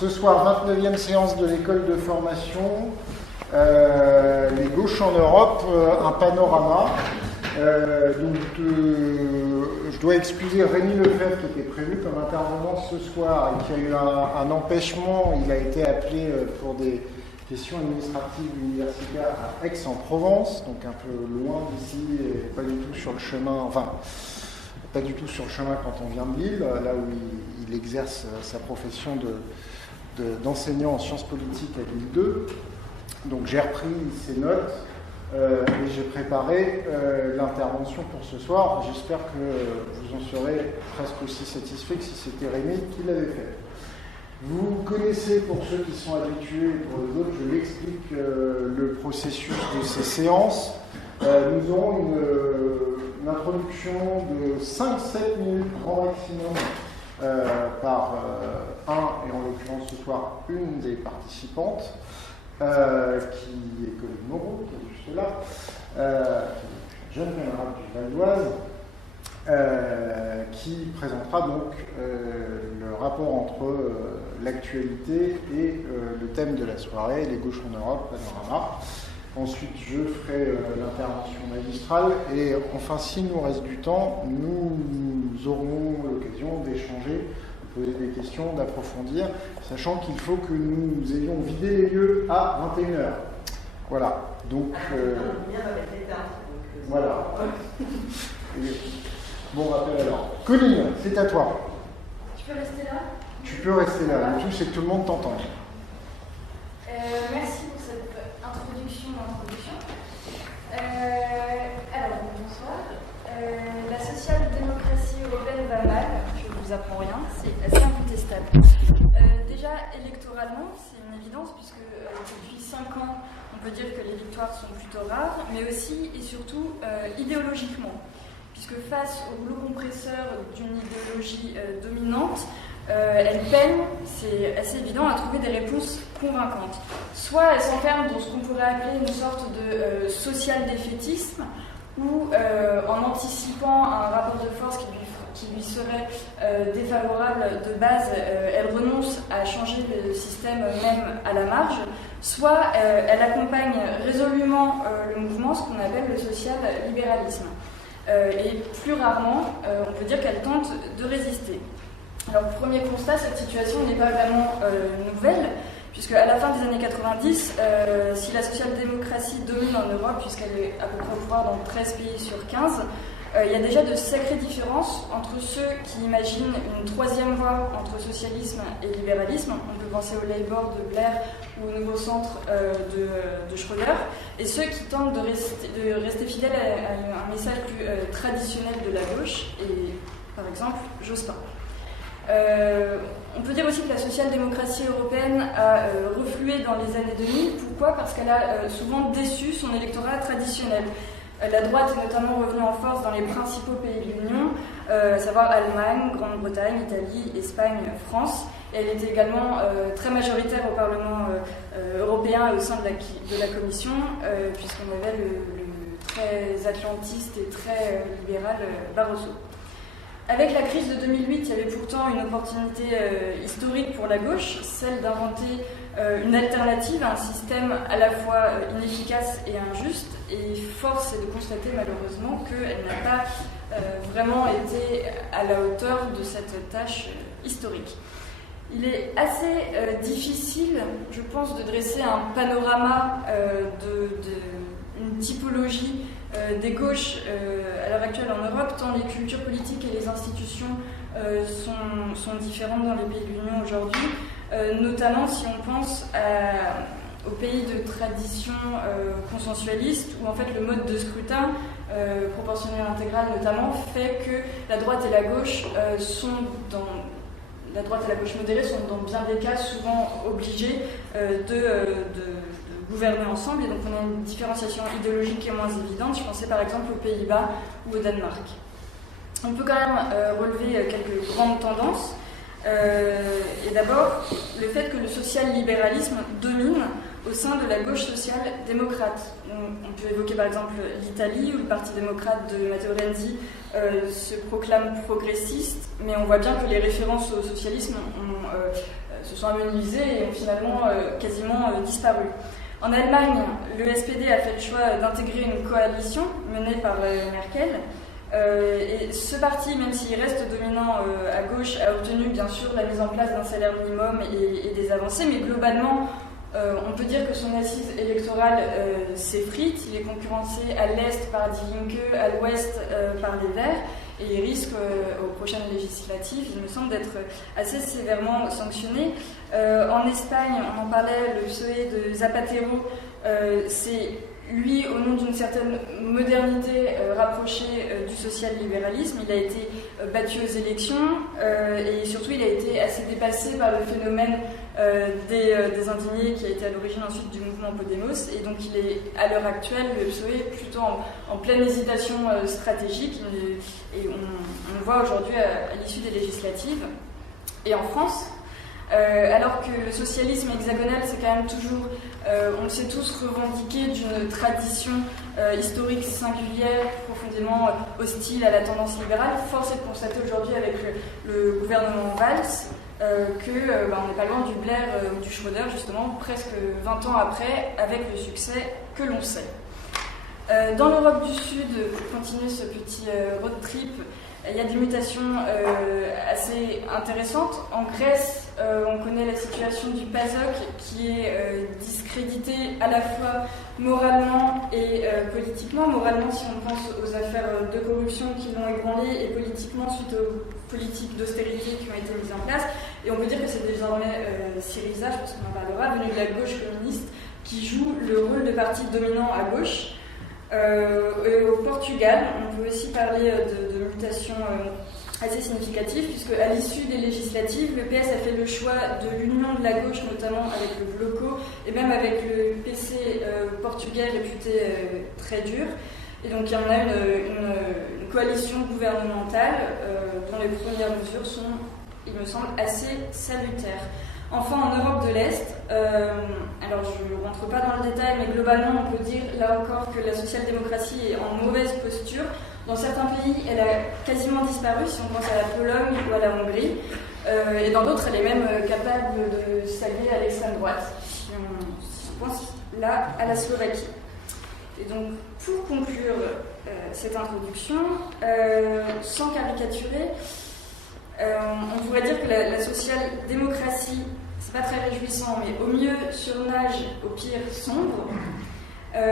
Ce soir, 29e séance de l'école de formation, les gauches en Europe, un panorama. Je dois excuser Rémi Lefebvre qui était prévu comme intervenant ce soir et qui a eu un empêchement. Il a été appelé pour des questions administratives universitaires à Aix-en-Provence, donc un peu loin d'ici et pas du tout sur le chemin, pas du tout sur le chemin quand on vient de Lille, là où il exerce sa profession d'enseignant en sciences politiques à Lille 2. Donc j'ai repris ses notes et j'ai préparé l'intervention pour ce soir. J'espère que vous en serez presque aussi satisfait que si c'était Rémi qui l'avait fait. Vous connaissez, pour ceux qui sont habitués, pour les autres, je l'explique, le processus de ces séances. Nous aurons une introduction de 5-7 minutes grand maximum par un, et en l'occurrence ce soir une des participantes, qui est Colline Moreau, qui est juste là, jeune camarade du Val d'Oise, qui présentera donc le rapport entre l'actualité et le thème de la soirée, les gauches en Europe, panorama. Ensuite, je ferai l'intervention magistrale et enfin, s'il nous reste du temps, nous aurons l'occasion d'échanger, de poser des questions, d'approfondir, sachant qu'il faut que nous ayons vidé les lieux à 21h. Voilà. Donc, voilà. Bon rappel alors. Colline, c'est à toi. Tu peux rester là ? Tu peux rester là. Le tout, c'est que tout le monde t'entende. Merci pour cette introduction. Alors, bonsoir. La social-démocratie européenne va mal. Je ne vous apprends rien. C'est assez incontestable. Déjà, électoralement, c'est une évidence puisque depuis 5 ans, on peut dire que les victoires sont plutôt rares, mais aussi et surtout idéologiquement. Puisque face au rouleau compresseur d'une idéologie dominante, elle peine, c'est assez évident, à trouver des réponses convaincantes. Soit elle s'enferme dans ce qu'on pourrait appeler une sorte de social-défaitisme, ou en anticipant un rapport de force qui lui serait défavorable de base, elle renonce à changer le système même à la marge, soit elle accompagne résolument le mouvement, ce qu'on appelle le social-libéralisme. Et plus rarement, on peut dire qu'elle tente de résister. Alors, premier constat, cette situation n'est pas vraiment nouvelle, puisque à la fin des années 90, si la social-démocratie domine en Europe, puisqu'elle est à peu près au pouvoir dans 13 pays sur 15, il y a déjà de sacrées différences entre ceux qui imaginent une troisième voie entre socialisme et libéralisme. On peut penser au Labour de Blair ou au nouveau centre de Schröder, et ceux qui tentent de rester fidèles à un message plus traditionnel de la gauche, et par exemple Jospin. On peut dire aussi que la social-démocratie européenne a reflué dans les années 2000. Pourquoi ? Parce qu'elle a souvent déçu son électorat traditionnel. La droite est notamment revenue en force dans les principaux pays de l'Union, à savoir Allemagne, Grande-Bretagne, Italie, Espagne, France. Et elle était également très majoritaire au Parlement européen et au sein de la Commission, puisqu'on avait le très atlantiste et très libéral Barroso. Avec la crise de 2008, il y avait pourtant une opportunité historique pour la gauche, celle d'inventer une alternative à un système à la fois inefficace et injuste, et force est de constater malheureusement qu'elle n'a pas vraiment été à la hauteur de cette tâche historique. Il est assez difficile, je pense, de dresser un panorama d'une typologie des gauches à l'heure actuelle en Europe, tant les cultures politiques et les institutions sont différentes dans les pays de l'Union aujourd'hui, notamment si on pense aux pays de tradition consensualiste, où en fait le mode de scrutin, proportionnel intégral notamment, fait que la droite et la gauche la droite et la gauche modérée sont dans bien des cas souvent obligées de gouverner ensemble, et donc on a une différenciation idéologique qui est moins évidente. Je pensais par exemple aux Pays-Bas ou au Danemark. On peut quand même relever quelques grandes tendances. Et d'abord, le fait que le social-libéralisme domine au sein de la gauche social-démocrate. On peut évoquer par exemple l'Italie, où le Parti démocrate de Matteo Renzi se proclame progressiste, mais on voit bien que les références au socialisme ont se sont amenuisés et ont finalement quasiment disparu. En Allemagne, le SPD a fait le choix d'intégrer une coalition menée par Merkel. Et ce parti, même s'il reste dominant à gauche, a obtenu bien sûr la mise en place d'un salaire minimum et des avancées, mais globalement, on peut dire que son assise électorale s'effrite. Il est concurrencé à l'est par Die Linke, à l'ouest par les Verts, et il risque aux prochaines législatives, il me semble, d'être assez sévèrement sanctionné. En Espagne, on en parlait, le PSOE de Zapatero, c'est lui, au nom d'une certaine modernité rapprochée du social-libéralisme. Il a été battu aux élections et surtout il a été assez dépassé par le phénomène des indignés qui a été à l'origine ensuite du mouvement Podemos, et donc il est à l'heure actuelle, le PSOE est plutôt en pleine hésitation stratégique, et on le voit aujourd'hui à l'issue des législatives. Et en France, alors que le socialisme hexagonal, c'est quand même toujours, on le sait tous, revendiqué d'une tradition historique singulière, profondément hostile à la tendance libérale, force est de constater aujourd'hui avec le gouvernement Valls qu'on n'est pas loin du Blair ou du Schröder, justement, presque 20 ans après, avec le succès que l'on sait. Dans l'Europe du Sud, pour continuer ce petit road trip, il y a des mutations assez intéressantes. En Grèce, on connaît la situation du PASOK qui est discrédité à la fois moralement et politiquement. Moralement, si on pense aux affaires de corruption qui l'ont ébranlé, et politiquement suite aux politiques d'austérité qui ont été mises en place. Et on peut dire que c'est désormais Syriza, je pense qu'on en parlera, venu de la gauche communiste, qui joue le rôle de parti dominant à gauche. Au Portugal, on peut aussi parler de mutations assez significatives, puisque à l'issue des législatives, le PS a fait le choix de l'union de la gauche, notamment avec le Bloco, et même avec le PC portugais réputé très dur. Et donc il y en a une coalition gouvernementale dont les premières mesures sont, il me semble, assez salutaires. Enfin, en Europe de l'Est, alors je ne rentre pas dans le détail, mais globalement, on peut dire là encore que la social-démocratie est en mauvaise posture. Dans certains pays, elle a quasiment disparu, si on pense à la Pologne ou à la Hongrie, et dans d'autres, elle est même capable de s'allier à l'extrême droite, si on pense là à la Slovaquie. Et donc, pour conclure cette introduction, sans caricaturer, on pourrait dire que la social-démocratie, c'est pas très réjouissant, mais au mieux surnage, au pire sombre,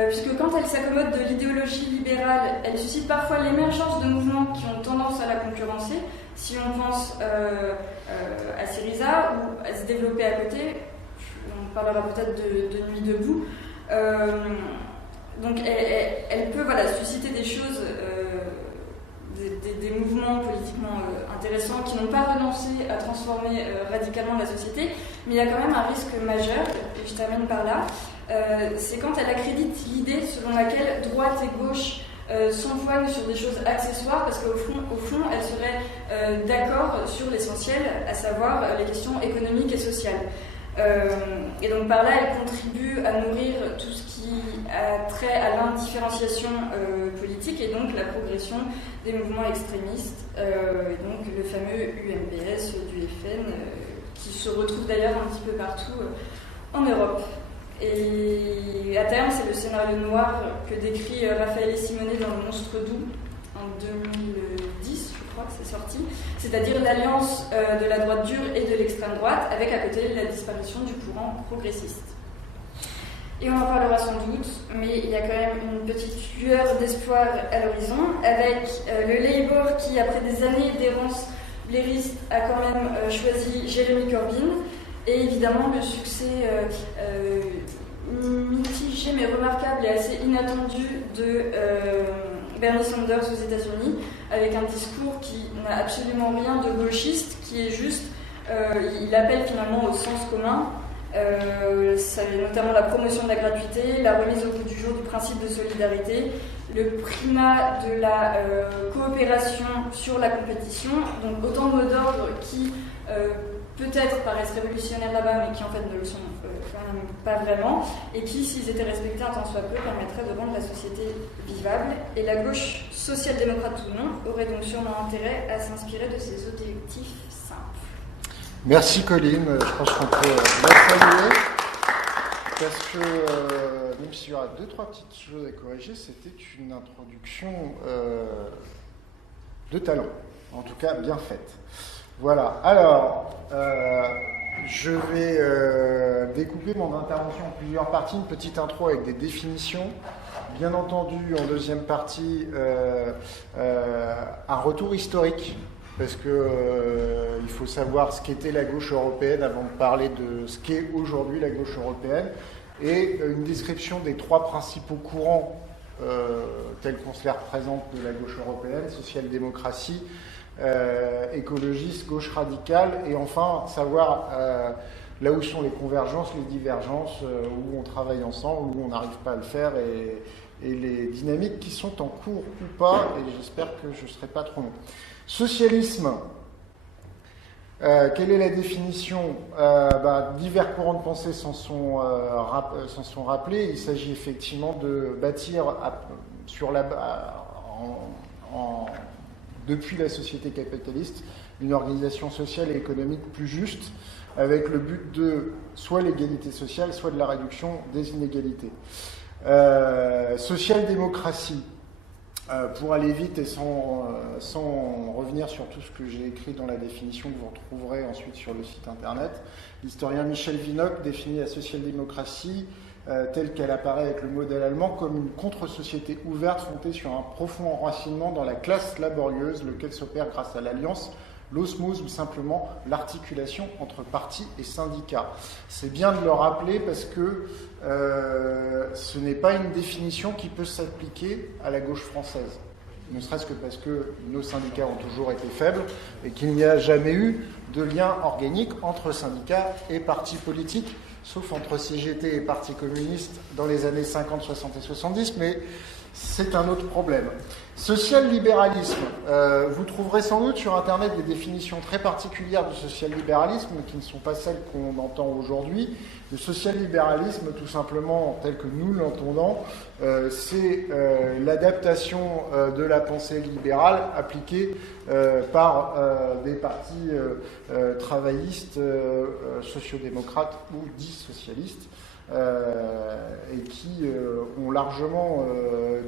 puisque quand elle s'accommode de l'idéologie libérale, elle suscite parfois l'émergence de mouvements qui ont tendance à la concurrencer. Si on pense à Syriza ou à se développer à côté, on parlera peut-être de Nuit debout. Donc elle peut susciter des choses, des mouvements politiquement intéressants qui n'ont pas renoncé à transformer radicalement la société, mais il y a quand même un risque majeur, et je termine par là, c'est quand elle accrédite l'idée selon laquelle droite et gauche s'empoignent sur des choses accessoires, parce qu'au fond elle serait d'accord sur l'essentiel, à savoir les questions économiques et sociales. Et donc par là, elle contribue à nourrir tout ce qui a trait à l'indifférenciation politique et donc la progression des mouvements extrémistes, et donc le fameux UMPS du FN, qui se retrouve d'ailleurs un petit peu partout en Europe. Et à terme, c'est le scénario noir que décrit Raffaele Simone dans Le Monstre doux en 2010, je crois que c'est sorti, c'est-à-dire l'alliance de la droite dure et de l'extrême droite, avec à côté la disparition du courant progressiste. Et on en parlera sans doute, mais il y a quand même une petite lueur d'espoir à l'horizon, avec le Labour qui, après des années d'errance blairiste, a quand même choisi Jeremy Corbyn, et évidemment le succès mitigé mais remarquable et assez inattendu de Bernie Sanders aux États-Unis, avec un discours qui n'a absolument rien de gauchiste, qui est juste, il appelle finalement au sens commun, c'est notamment la promotion de la gratuité, la remise au goût du jour du principe de solidarité, le primat de la coopération sur la compétition, donc autant de mots d'ordre qui peut-être paraissent révolutionnaires là-bas, mais qui en fait ne le sont quand même pas vraiment, et qui, s'ils étaient respectés un tant soit peu, permettraient de rendre la société vivable. Et la gauche, social-démocrate ou non, aurait donc sûrement intérêt à s'inspirer de ces objectifs simples. Merci Colline, je pense qu'on peut la saluer, parce que même s'il y aura 2-3 petites choses à corriger, c'était une introduction de talent, en tout cas bien faite. Voilà, alors je vais découper mon intervention en plusieurs parties, une petite intro avec des définitions, bien entendu en deuxième partie un retour historique, parce que il faut savoir ce qu'était la gauche européenne avant de parler de ce qu'est aujourd'hui la gauche européenne, et une description des 3 principaux courants tels qu'on se les représente de la gauche européenne: social-démocratie, écologiste, gauche radicale, et enfin savoir là où sont les convergences, les divergences, où on travaille ensemble, où on n'arrive pas à le faire, et les dynamiques qui sont en cours ou pas, et j'espère que je ne serai pas trop long. Socialisme, quelle est la définition? Divers courants de pensée s'en sont rappelés. Il s'agit effectivement de bâtir depuis la société capitaliste une organisation sociale et économique plus juste, avec le but de soit l'égalité sociale, soit de la réduction des inégalités. Social-démocratie. Pour aller vite et sans revenir sur tout ce que j'ai écrit dans la définition que vous retrouverez ensuite sur le site internet, l'historien Michel Vinocq définit la social-démocratie telle qu'elle apparaît avec le modèle allemand comme une contre-société ouverte fondée sur un profond enracinement dans la classe laborieuse, lequel s'opère grâce à l'alliance, l'osmose ou simplement l'articulation entre partis et syndicats. C'est bien de le rappeler parce que ce n'est pas une définition qui peut s'appliquer à la gauche française. Ne serait-ce que parce que nos syndicats ont toujours été faibles et qu'il n'y a jamais eu de lien organique entre syndicats et partis politiques, sauf entre CGT et Parti communiste dans les années 50, 60 et 70, mais c'est un autre problème. Social-libéralisme. Vous trouverez sans doute sur Internet des définitions très particulières du social-libéralisme qui ne sont pas celles qu'on entend aujourd'hui. Le social-libéralisme, tout simplement, tel que nous l'entendons, c'est l'adaptation de la pensée libérale appliquée par des partis travaillistes, sociodémocrates ou dits socialistes. Et qui ont largement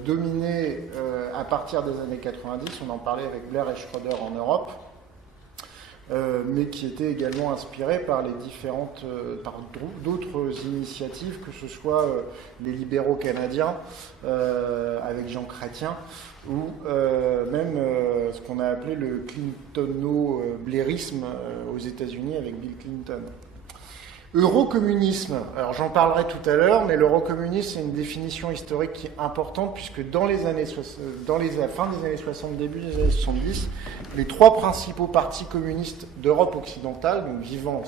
dominé à partir des années 90, on en parlait avec Blair et Schroeder en Europe, mais qui étaient également inspirés par par d'autres initiatives, que ce soit les libéraux canadiens avec Jean Chrétien, ou même ce qu'on a appelé le clintono-blairisme aux États-Unis avec Bill Clinton. Eurocommunisme, alors j'en parlerai tout à l'heure, mais l'eurocommunisme c'est une définition historique qui est importante, puisque dans la fin des années 60, début des années 70, les 3 principaux partis communistes d'Europe occidentale, donc vivant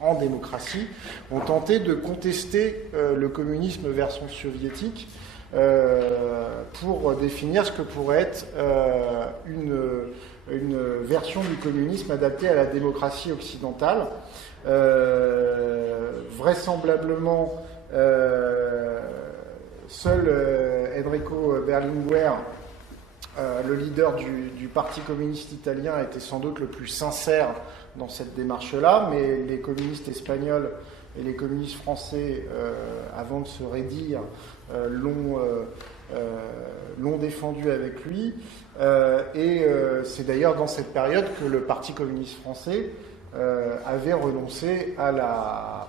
en démocratie, ont tenté de contester le communisme version soviétique pour définir ce que pourrait être une version du communisme adaptée à la démocratie occidentale. Vraisemblablement, seul Enrico Berlinguer, le leader du Parti communiste italien, était sans doute le plus sincère dans cette démarche-là, mais les communistes espagnols et les communistes français, avant de se raidir, l'ont défendu avec lui. Et c'est d'ailleurs dans cette période que le Parti communiste français avait renoncé à la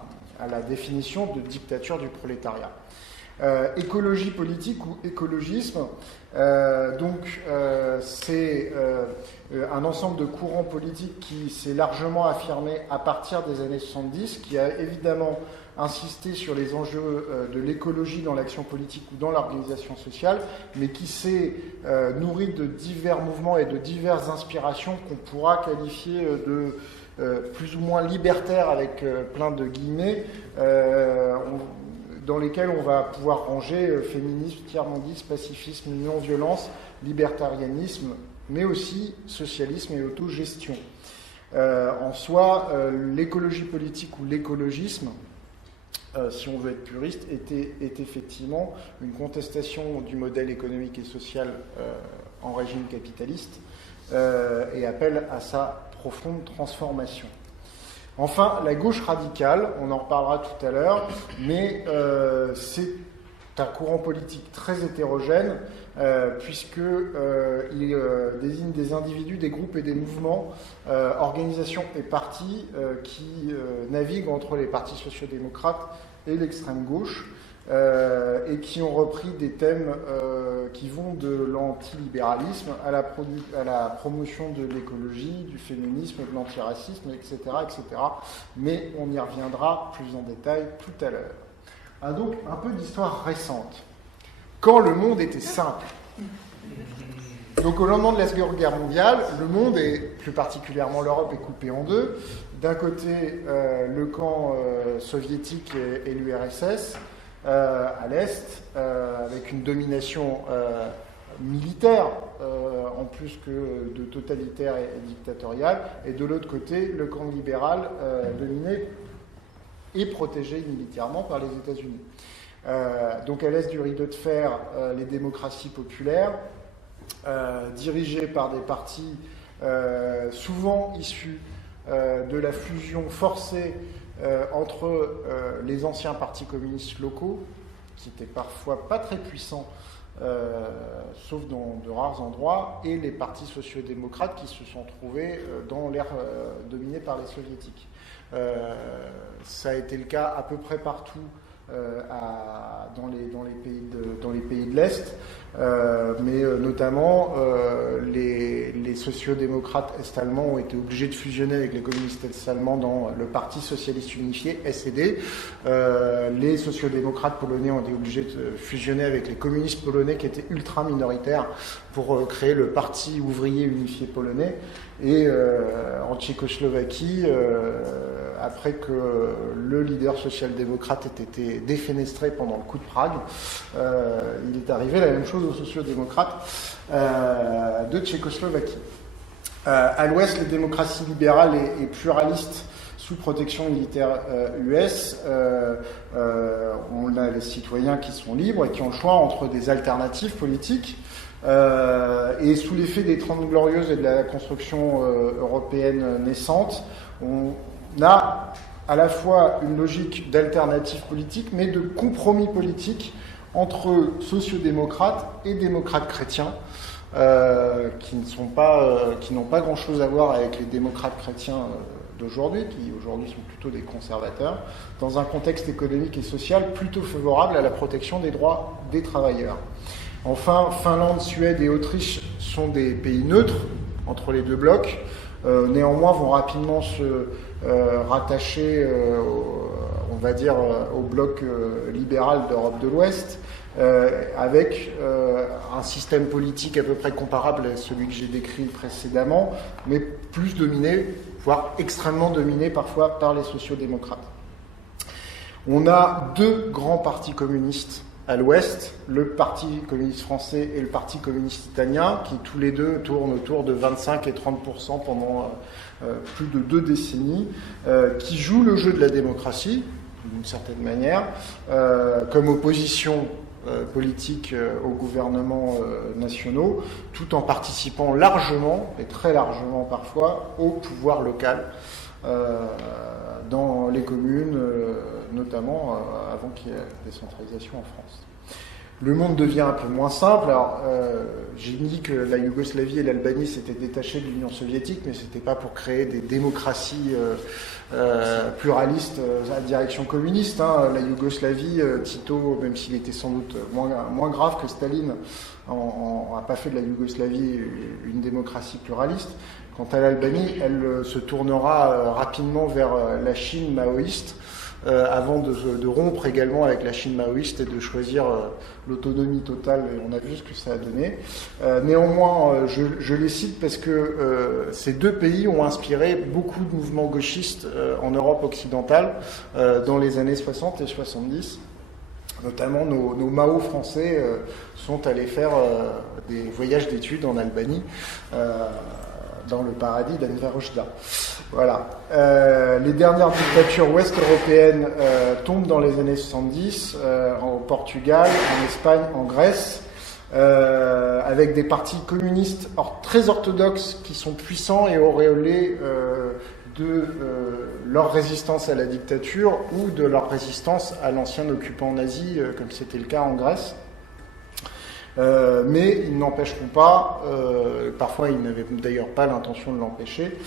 définition de dictature du prolétariat. Écologie politique ou écologisme, c'est un ensemble de courants politiques qui s'est largement affirmé à partir des années 70, qui a évidemment insisté sur les enjeux de l'écologie dans l'action politique ou dans l'organisation sociale, mais qui s'est nourri de divers mouvements et de diverses inspirations qu'on pourra qualifier de plus ou moins libertaires, avec plein de guillemets, dans lesquels on va pouvoir ranger féminisme, tiers-mondisme, pacifisme, non-violence, libertarianisme, mais aussi socialisme et autogestion. En soi, l'écologie politique ou l'écologisme, si on veut être puriste, est effectivement une contestation du modèle économique et social en régime capitaliste et appelle à sa profonde transformation. Enfin, la gauche radicale, on en reparlera tout à l'heure, mais c'est un courant politique très hétérogène, puisqu'il désigne des individus, des groupes et des mouvements, organisations et partis qui naviguent entre les partis sociodémocrates et l'extrême gauche, et qui ont repris des thèmes qui vont de l'antilibéralisme à la promotion de l'écologie, du féminisme, de l'antiracisme, etc., etc. Mais on y reviendra plus en détail tout à l'heure. Donc, un peu d'histoire récente. Quand le monde était simple. Donc, au lendemain de la Seconde Guerre mondiale, le monde, et plus particulièrement l'Europe, est coupé en deux. D'un côté, le camp soviétique et l'URSS, à l'Est, avec une domination militaire, en plus que de totalitaire et dictatoriale, et de l'autre côté, le camp libéral, dominé et protégé militairement par les États-Unis. Donc à l'Est du rideau de fer, les démocraties populaires, dirigées par des partis souvent issus de la fusion forcée entre les anciens partis communistes locaux, qui étaient parfois pas très puissants, sauf dans de rares endroits, et les partis sociodémocrates qui se sont trouvés dans l'ère dominée par les soviétiques. Ça a été le cas à peu près partout dans les pays de l'Est, mais notamment les sociodémocrates est-allemands ont été obligés de fusionner avec les communistes est-allemands dans le Parti socialiste unifié, SED. Les sociodémocrates polonais ont été obligés de fusionner avec les communistes polonais qui étaient ultra minoritaires pour créer le Parti ouvrier unifié polonais. Et en Tchécoslovaquie, après que le leader social-démocrate ait été défenestré pendant le coup de Prague, il est arrivé la même chose aux sociodémocrates de Tchécoslovaquie. À l'ouest, les démocraties libérales et pluralistes sous protection militaire US, on a les citoyens qui sont libres et qui ont le choix entre des alternatives politiques. Et sous l'effet des 30 Glorieuses et de la construction européenne naissante, on a à la fois une logique d'alternative politique, mais de compromis politique entre sociodémocrates et démocrates chrétiens, qui n'ont pas grand-chose à voir avec les démocrates chrétiens d'aujourd'hui, qui aujourd'hui sont plutôt des conservateurs, dans un contexte économique et social plutôt favorable à la protection des droits des travailleurs. Enfin, Finlande, Suède et Autriche sont des pays neutres entre les deux blocs, néanmoins vont rapidement se rattacher, on va dire, au bloc libéral d'Europe de l'Ouest, avec un système politique à peu près comparable à celui que j'ai décrit précédemment, mais plus dominé, voire extrêmement dominé parfois par les sociodémocrates. On a deux grands partis communistes à l'ouest, le Parti communiste français et le Parti communiste italien, qui tous les deux tournent autour de 25 et 30% pendant plus de 2 décennies, qui jouent le jeu de la démocratie, d'une certaine manière, comme opposition politique aux gouvernements nationaux, tout en participant largement, et très largement parfois, au pouvoir local dans les communes, notamment avant qu'il y ait la décentralisation en France. Le monde devient un peu moins simple. Alors, j'ai dit que la Yougoslavie et l'Albanie s'étaient détachées de l'Union soviétique, mais c'était pas pour créer des démocraties pluralistes à direction communiste. La Yougoslavie, Tito, même s'il était sans doute moins grave que Staline, n'a pas fait de la Yougoslavie une démocratie pluraliste. Quant à l'Albanie, elle se tournera rapidement vers la Chine maoïste, avant de rompre également avec la Chine maoïste et de choisir l'autonomie totale, et on a vu ce que ça a donné. Néanmoins, je les cite parce que ces deux pays ont inspiré beaucoup de mouvements gauchistes en Europe occidentale dans les années 60 et 70. Notamment nos Mao français sont allés faire des voyages d'études en Albanie, dans le paradis d'Enver Hoxha. Voilà. Les dernières dictatures ouest-européennes tombent dans les années 70, au Portugal, en Espagne, en Grèce, avec des partis communistes très orthodoxes qui sont puissants et auréolés de leur résistance à la dictature ou de leur résistance à l'ancien occupant nazi, comme c'était le cas en Grèce. Mais ils n'empêcheront pas, parfois ils n'avaient d'ailleurs pas l'intention de l'empêcher,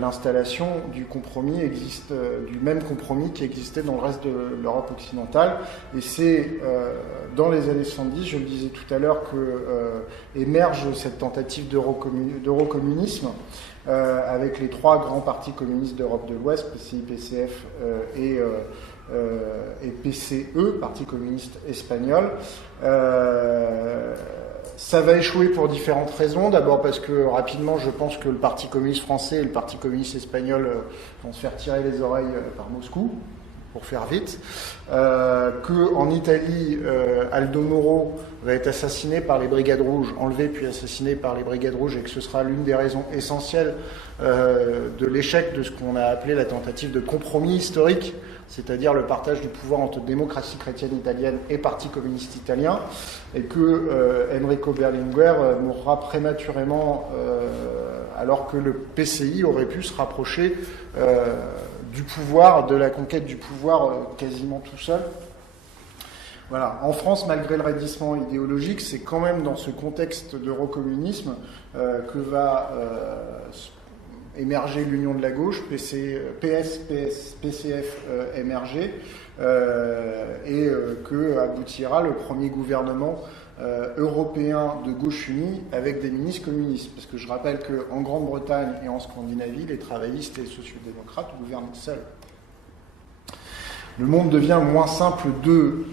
l'installation du même compromis qui existait dans le reste de l'Europe occidentale. Et c'est dans les années 70, je le disais tout à l'heure, que émerge cette tentative d'eurocommunisme avec les trois grands partis communistes d'Europe de l'Ouest, PCI, PCF et PCE, Parti communiste espagnol. Ça va échouer pour différentes raisons. D'abord parce que rapidement, je pense que le Parti communiste français et le Parti communiste espagnol vont se faire tirer les oreilles par Moscou, pour faire vite. Qu'en Italie, Aldo Moro va être assassiné par les Brigades Rouges, enlevé puis assassiné par les Brigades Rouges, et que ce sera l'une des raisons essentielles de l'échec de ce qu'on a appelé la tentative de compromis historique, c'est-à-dire le partage du pouvoir entre démocratie chrétienne italienne et Parti communiste italien, et que Enrico Berlinguer mourra prématurément alors que le PCI aurait pu se rapprocher du pouvoir, de la conquête du pouvoir quasiment tout seul. Voilà. En France, malgré le raidissement idéologique, c'est quand même dans ce contexte d'eurocommunisme que va émerger l'Union de la gauche, PCF émerger, et que aboutira le premier gouvernement européen de gauche unie avec des ministres communistes. Parce que je rappelle qu'en Grande-Bretagne et en Scandinavie, les travaillistes et les sociodémocrates gouvernent seuls. Le monde devient moins simple d'eux.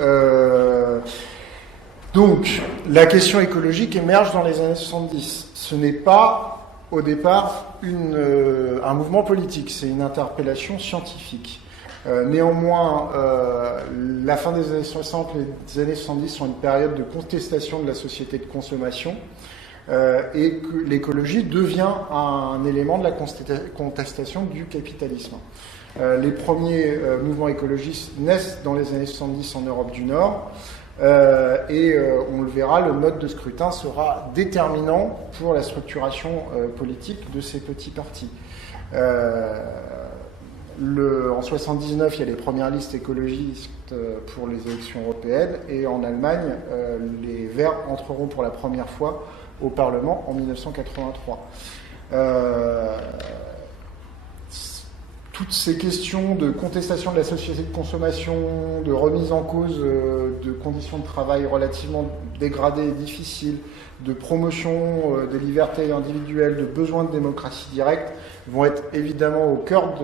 Donc, la question écologique émerge dans les années 70. Ce n'est pas, au départ, un mouvement politique, c'est une interpellation scientifique. Néanmoins, la fin des années 60, les années 70 sont une période de contestation de la société de consommation et que l'écologie devient un élément de la contestation du capitalisme. Les premiers mouvements écologistes naissent dans les années 70 en Europe du Nord et on le verra, le mode de scrutin sera déterminant pour la structuration politique de ces petits partis. En 79, il y a les premières listes écologistes pour les élections européennes, et en Allemagne, les Verts entreront pour la première fois au Parlement en 1983. Toutes ces questions de contestation de la société de consommation, de remise en cause de conditions de travail relativement dégradées et difficiles, de promotion des libertés individuelles, de besoin de démocratie directe, vont être évidemment au cœur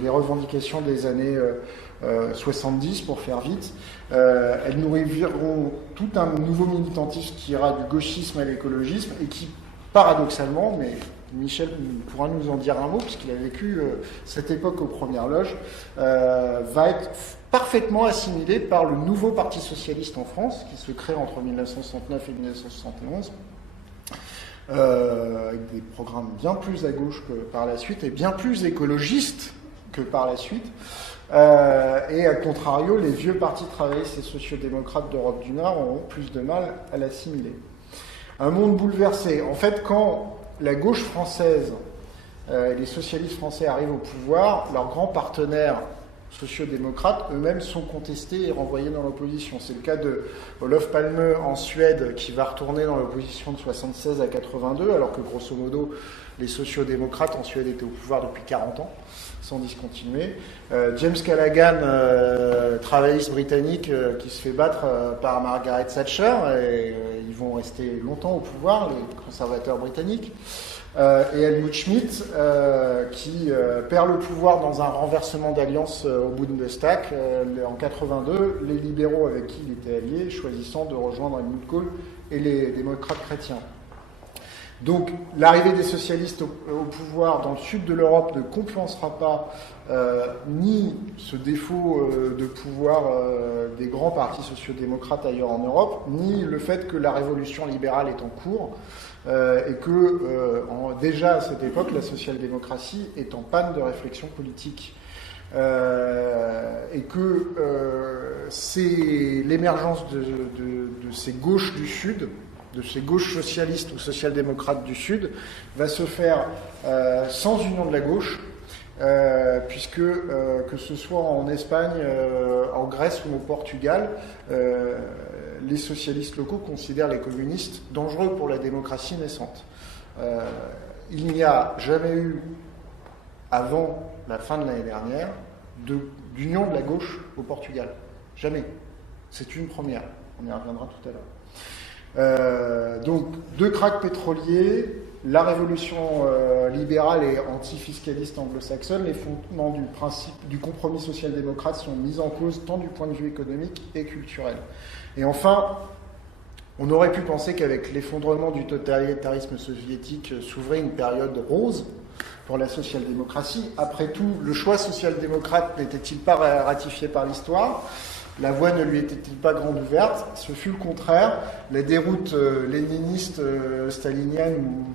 des revendications des années 70, pour faire vite. Elles nourriront tout un nouveau militantisme qui ira du gauchisme à l'écologisme et qui, paradoxalement, mais Michel pourra nous en dire un mot, puisqu'il a vécu cette époque aux premières loges, va être parfaitement assimilé par le nouveau Parti socialiste en France, qui se crée entre 1969 et 1971, avec des programmes bien plus à gauche que par la suite, et bien plus écologistes que par la suite. Et à contrario, les vieux partis travaillistes et sociodémocrates d'Europe du Nord auront plus de mal à l'assimiler. Un monde bouleversé. En fait, quand la gauche française et les socialistes français arrivent au pouvoir, leurs grands partenaires sociodémocrates eux-mêmes sont contestés et renvoyés dans l'opposition. C'est le cas de Olof Palme en Suède, qui va retourner dans l'opposition de 76 à 82, alors que grosso modo les sociodémocrates en Suède étaient au pouvoir depuis 40 ans, sans discontinuer. James Callaghan, travailliste britannique, qui se fait battre par Margaret Thatcher, et ils vont rester longtemps au pouvoir, les conservateurs britanniques. Et Helmut Schmidt, qui perd le pouvoir dans un renversement d'alliance au Bundestag en 82, les libéraux avec qui il était allié choisissant de rejoindre Helmut Kohl et les démocrates chrétiens. Donc l'arrivée des socialistes au pouvoir dans le sud de l'Europe ne compensera pas ni ce défaut de pouvoir des grands partis sociodémocrates ailleurs en Europe, ni le fait que la révolution libérale est en cours, et que déjà à cette époque, la social-démocratie est en panne de réflexion politique. Et que c'est l'émergence de ces gauches du Sud, de ces gauches socialistes ou social-démocrates du Sud, va se faire sans union de la gauche, puisque que ce soit en Espagne, en Grèce ou au Portugal, les socialistes locaux considèrent les communistes dangereux pour la démocratie naissante. Il n'y a jamais eu, avant la fin de l'année dernière, d'union de la gauche au Portugal. Jamais. C'est une première. On y reviendra tout à l'heure. Donc, 2 krachs pétroliers, la révolution libérale et antifiscaliste anglo-saxonne, les fondements du principe du compromis social-démocrate sont mis en cause tant du point de vue économique et culturel. Et enfin, on aurait pu penser qu'avec l'effondrement du totalitarisme soviétique s'ouvrait une période rose pour la social-démocratie. Après tout, le choix social-démocrate n'était-il pas ratifié par l'histoire ? La voie ne lui était-il pas grande ouverte? Ce fut le contraire. La déroute léniniste, stalinienne ou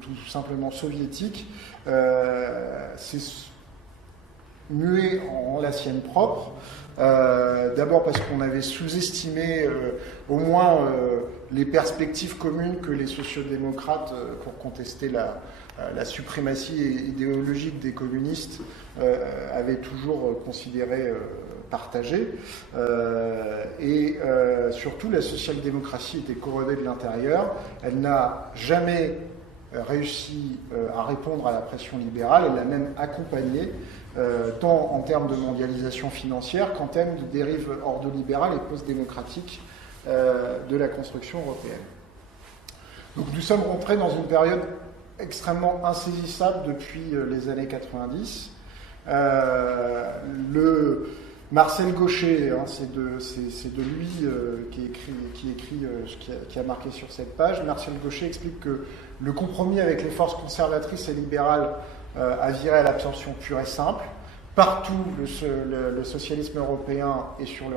tout simplement soviétique s'est muée en la sienne propre. D'abord parce qu'on avait sous-estimé au moins les perspectives communes que les sociodémocrates, pour contester la suprématie idéologique des communistes, avaient toujours considéré partagée. Et surtout, la social-démocratie était corrodée de l'intérieur. Elle n'a jamais réussi à répondre à la pression libérale. Elle l'a même accompagnée, tant en termes de mondialisation financière qu'en termes de dérive ordolibérale et post-démocratique de la construction européenne. Donc nous sommes rentrés dans une période extrêmement insaisissable depuis les années 90. Marcel Gauchet, hein, c'est de lui qui a marqué sur cette page. Marcel Gauchet explique que le compromis avec les forces conservatrices et libérales a viré à l'absorption pure et simple. Partout, le socialisme européen est sur le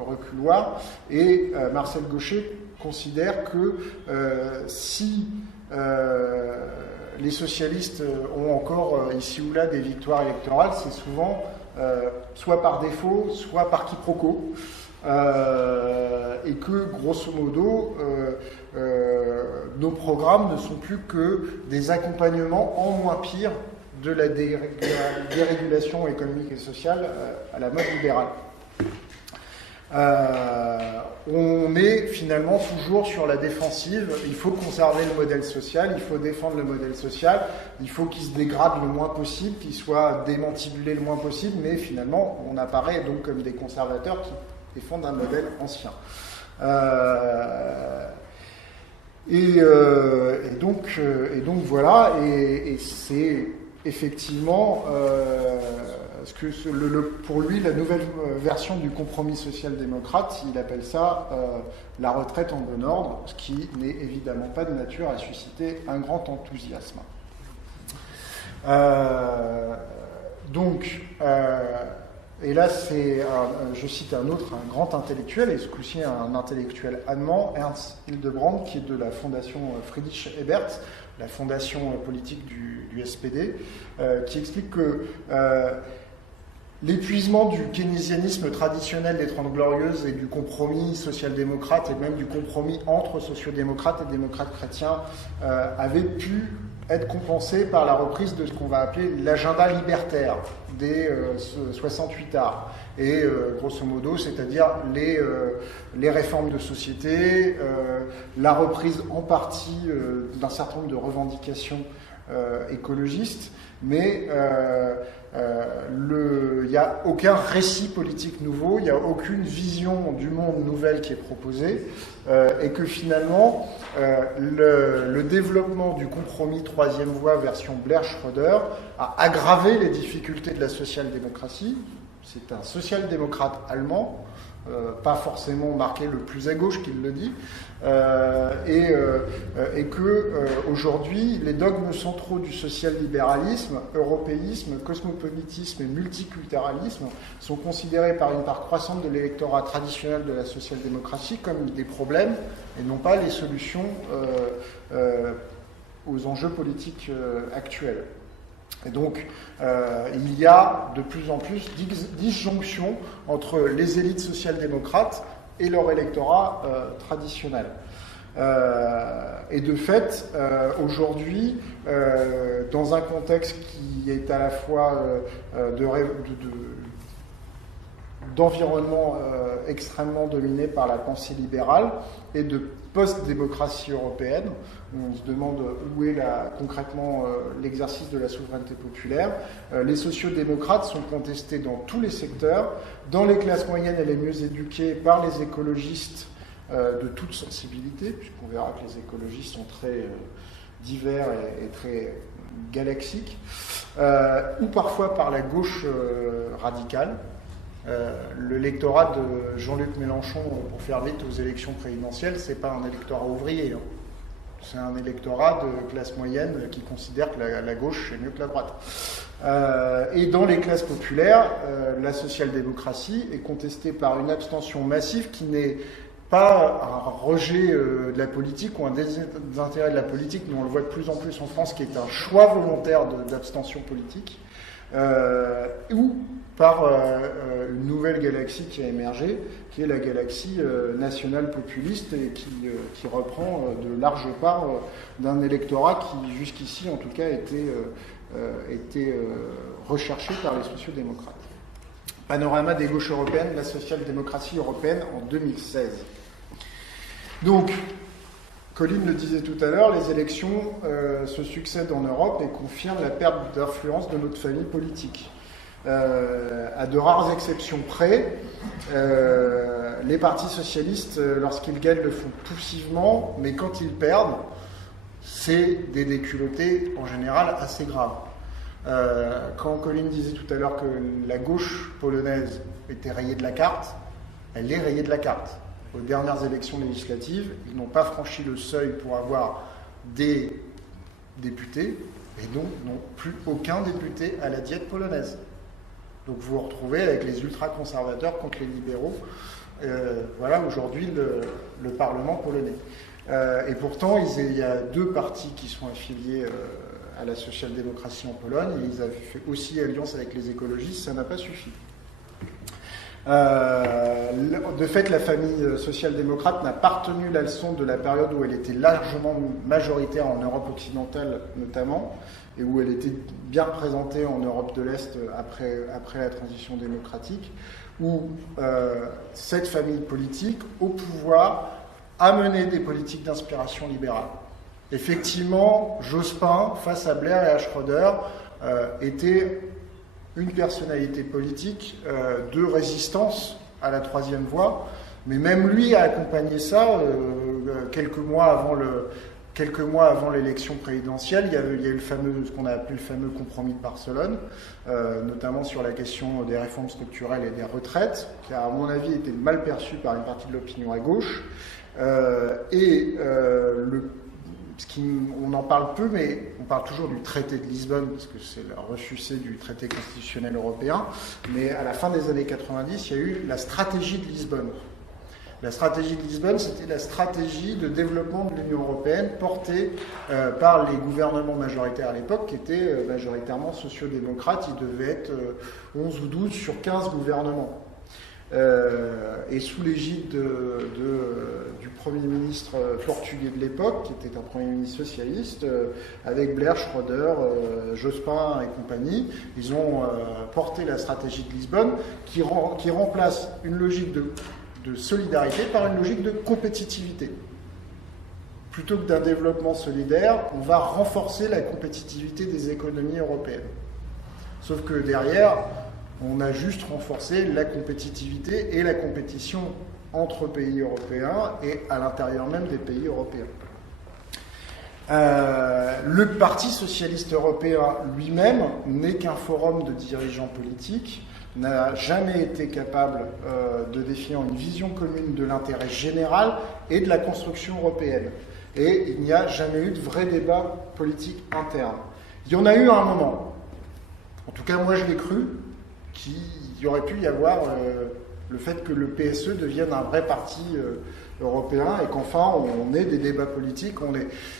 reculoir. Et Marcel Gauchet considère que si les socialistes ont encore ici ou là des victoires électorales, c'est souvent soit par défaut, soit par quiproquo, et que, grosso modo, nos programmes ne sont plus que des accompagnements en moins pire de la dérégulation économique et sociale à la mode libérale. On est finalement toujours sur la défensive. Il faut conserver le modèle social, il faut défendre le modèle social, il faut qu'il se dégrade le moins possible, qu'il soit démantibulé le moins possible, mais finalement on apparaît donc comme des conservateurs qui défendent un modèle ancien. Et donc voilà, et c'est effectivement pour lui, la nouvelle version du compromis social-démocrate, il appelle ça la retraite en bon ordre, ce qui n'est évidemment pas de nature à susciter un grand enthousiasme. Et là, je cite un grand intellectuel, et ce coup-ci un intellectuel allemand, Ernst Hildebrand, qui est de la fondation Friedrich Ebert, la fondation politique du SPD, qui explique que l'épuisement du keynésianisme traditionnel des Trente Glorieuses et du compromis social-démocrate et même du compromis entre sociodémocrates et démocrates chrétiens avait pu être compensé par la reprise de ce qu'on va appeler l'agenda libertaire des 68 arts. Et grosso modo, c'est-à-dire les réformes de société, la reprise en partie d'un certain nombre de revendications écologistes, mais il n'y a aucun récit politique nouveau, il n'y a aucune vision du monde nouvelle qui est proposée, et que finalement, le développement du compromis troisième voie version Blair-Schröder a aggravé les difficultés de la social-démocratie. C'est un social-démocrate allemand, pas forcément marqué le plus à gauche qu'il le dit, et que aujourd'hui les dogmes centraux du social-libéralisme, européisme, cosmopolitisme et multiculturalisme sont considérés par une part croissante de l'électorat traditionnel de la social-démocratie comme des problèmes et non pas les solutions aux enjeux politiques actuels. Et donc, il y a de plus en plus disjonction entre les élites social-démocrates et leur électorat traditionnel. Et de fait, aujourd'hui, dans un contexte qui est à la fois d'environnement extrêmement dominé par la pensée libérale et de post-démocratie européenne, où on se demande où est concrètement l'exercice de la souveraineté populaire. Les sociodémocrates sont contestés dans tous les secteurs, dans les classes moyennes et les mieux éduquées, par les écologistes de toute sensibilité, puisqu'on verra que les écologistes sont très divers et très galaxiques, ou parfois par la gauche radicale. L'électorat de Jean-Luc Mélenchon, pour faire vite, aux élections présidentielles, c'est pas un électorat ouvrier. C'est un électorat de classe moyenne qui considère que la gauche est mieux que la droite. Et dans les classes populaires, la social-démocratie est contestée par une abstention massive qui n'est pas un rejet de la politique ou un désintérêt de la politique, mais on le voit de plus en plus en France, qui est un choix volontaire d'abstention politique, ou par une nouvelle galaxie qui a émergé, qui est la galaxie nationale populiste et qui reprend de larges parts d'un électorat qui, jusqu'ici, en tout cas, était recherché par les sociodémocrates. Panorama des gauches européennes, la social-démocratie européenne en 2016. Donc, Colin le disait tout à l'heure, les élections se succèdent en Europe et confirment la perte d'influence de notre famille politique. À de rares exceptions près, les partis socialistes, lorsqu'ils gagnent, le font poussivement, mais quand ils perdent, c'est des déculottés en général assez graves. Quand Colin disait tout à l'heure que la gauche polonaise était rayée de la carte, elle est rayée de la carte. Aux dernières élections législatives, ils n'ont pas franchi le seuil pour avoir des députés, et donc n'ont plus aucun député à la diète polonaise. Donc vous vous retrouvez avec les ultra-conservateurs contre les libéraux. Voilà aujourd'hui le Parlement polonais. Et pourtant, il y a deux partis qui sont affiliés à la social-démocratie en Pologne, et ils avaient fait aussi alliance avec les écologistes, ça n'a pas suffi. De fait, la famille social-démocrate n'a pas retenu la leçon de la période où elle était largement majoritaire en Europe occidentale notamment, et où elle était bien représentée en Europe de l'Est après la transition démocratique, où cette famille politique, au pouvoir, a mené des politiques d'inspiration libérale. Effectivement, Jospin, face à Blair et à Schröder, était une personnalité politique de résistance à la troisième voie, mais même lui a accompagné ça quelques mois avant l'élection présidentielle. Il y a eu ce qu'on a appelé le fameux compromis de Barcelone, notamment sur la question des réformes structurelles et des retraites, qui a, à mon avis, été mal perçu par une partie de l'opinion à gauche. On en parle peu, mais on parle toujours du traité de Lisbonne, parce que c'est le ressucé du traité constitutionnel européen. Mais à la fin des années 90, il y a eu la stratégie de Lisbonne. La stratégie de Lisbonne, c'était la stratégie de développement de l'Union européenne portée par les gouvernements majoritaires à l'époque, qui étaient majoritairement sociodémocrates. Il devait être 11 ou 12 sur 15 gouvernements. Et sous l'égide du Premier ministre portugais de l'époque, qui était un Premier ministre socialiste, avec Blair, Schröder, Jospin et compagnie, ils ont porté la stratégie de Lisbonne, qui remplace une logique de solidarité par une logique de compétitivité. Plutôt que d'un développement solidaire, on va renforcer la compétitivité des économies européennes. Sauf que derrière, on a juste renforcé la compétitivité et la compétition entre pays européens et à l'intérieur même des pays européens. Le Parti socialiste européen lui-même n'est qu'un forum de dirigeants politiques, n'a jamais été capable de définir une vision commune de l'intérêt général et de la construction européenne. Et il n'y a jamais eu de vrai débat politique interne. Il y en a eu à un moment. En tout cas, moi je l'ai cru, qu'il y aurait pu y avoir le fait que le PSE devienne un vrai parti européen et qu'enfin on ait des débats politiques.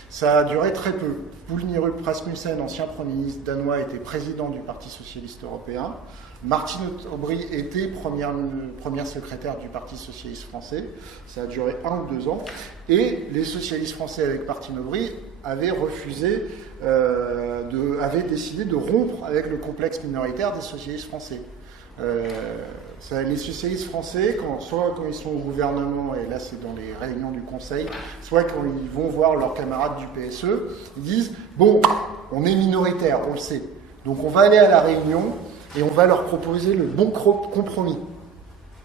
Ça a duré très peu. Poul Nyrup Rasmussen, ancien Premier ministre danois, était président du Parti socialiste européen. Martine Aubry était première secrétaire du Parti socialiste français, ça a duré 1 ou 2 ans, et les socialistes français avec Martine Aubry avaient décidé de rompre avec le complexe minoritaire des socialistes français. Les socialistes français, soit quand ils sont au gouvernement, et là c'est dans les réunions du Conseil, soit quand ils vont voir leurs camarades du PSE, ils disent « Bon, on est minoritaire, on le sait, donc on va aller à la réunion et on va leur proposer le bon compromis. »